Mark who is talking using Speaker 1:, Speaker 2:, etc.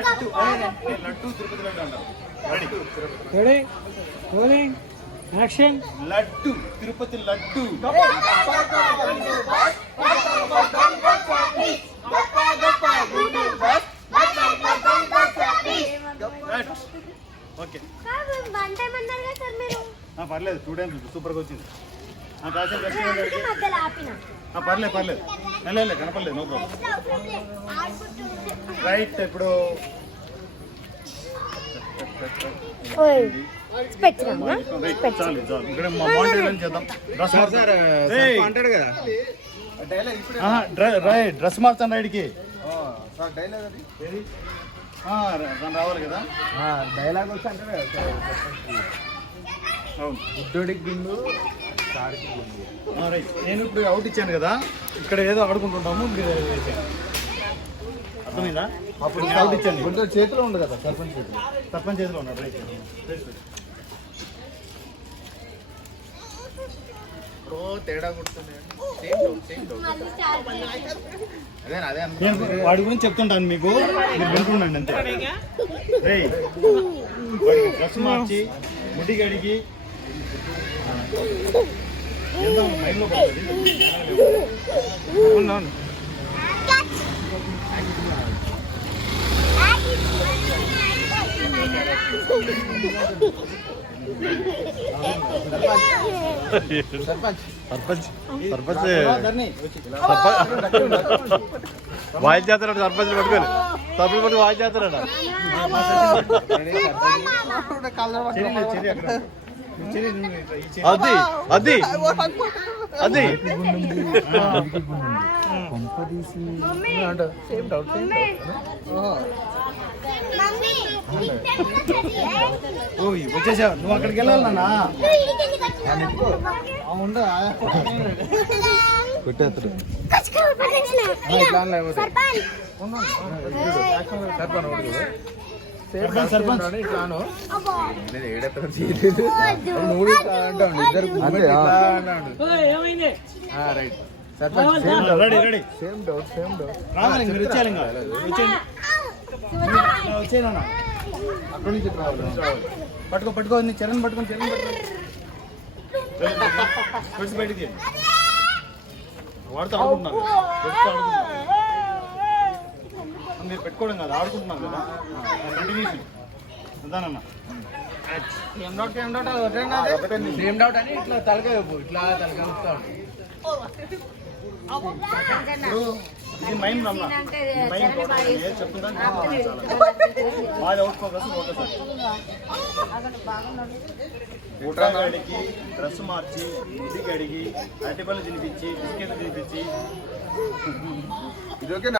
Speaker 1: లడ్డు ఏ, లడ్డు తిరుపతి లడ్డు అంటాం ready
Speaker 2: ready rolling action
Speaker 1: laddu Tirupati laddu right. Okay
Speaker 3: one time అన్నారు కదా sir మీరు
Speaker 1: ఆ, పర్లేదు టూ టైమ్స్ సూపర్గా వచ్చింది ఆ, కాసేపు రెస్ట్ చేయండి.
Speaker 3: అందుకే మధ్యలో ఆపిన
Speaker 1: ఆ, పర్లేదు పర్లేదు లే, లే కనపడలేదు నో? ప్రాబ్లం రైట్ ఇప్పుడు డ్రెస్ మార్చాను రైడ్కి.
Speaker 4: సార్ డైలాగ్ అది?
Speaker 1: ఏది? ఆ, రా- రాను రావాలి కదా?
Speaker 4: డైలాగ్ వచ్చి కదా సార్.
Speaker 1: అవును. నేను ఇప్పుడు అవుట్ ఇచ్చాను కదా ఇక్కడ ఏదో ఆడుకుంటుంటాము. అర్థమైందా? అప్పుడు అవుట్ ఇచ్చాను.
Speaker 4: బుద్ధుడు చేతిలో ఉంది కదా సర్పంచ్ చేతిలో.
Speaker 1: సర్పంచ్ చేతిలో ఉన్నాడు రైట్
Speaker 4: తేడా కొడుతుంది. సేమ్ సేమ్ అదే అదే
Speaker 1: నేను వాడి గురించి చెప్తుంటాను మీకు. మీరు వింటుండండి అంతే. రేయ్ వాడికి డ్రెస్ మార్చి ముడి గడిగి ఎంత మైండ్లో పడుతుంది
Speaker 4: అవునవును సర్పంచ్
Speaker 5: సర్పంచ్ సర్పంచ్
Speaker 1: ధర్ని
Speaker 5: వాయిస్ చేస్తున్నాడు సర్పంచ్ పట్టుకొని సర్పంచ్ పట్టుకొని వాయిస్ చేస్తున్నాడు అది అది. అది.
Speaker 4: సేమ్ డౌట్ సేమ్
Speaker 1: ఓయ్ వచ్చేసావు నువ్వు అక్కడికి వెళ్ళాలి నాన్న.
Speaker 4: పెట్టేస్తాడు. ఇట్లా same
Speaker 1: doubt ready ready. Same doubt వచ్చేయనా
Speaker 4: అక్కడి నుంచి
Speaker 1: పట్టుకో పట్టుకో నీ చరణ్ పట్టుకొని చరణ్ పట్టుకో. బయటికి. వాడుతూ ఆడుకుంటున్నారు పెట్టుకోవడం కాదు ఆడుకుంటున్నారు కదా. కంటిన్యూషన్ అదానన్నా?
Speaker 4: సేమ్ డౌట్ అని ఇట్లా తలకాయ ఇట్లా తలకాయ
Speaker 1: ఇది మైండ్ మైండ్ చెప్తుందా బాగా ఊటా గడికి డ్రెస్ మార్చి ముద్దికి అడిగి అరటిపళ్ళు తినిపించి బిస్కెట్లు తినిపించి.
Speaker 4: ఇది ఓకే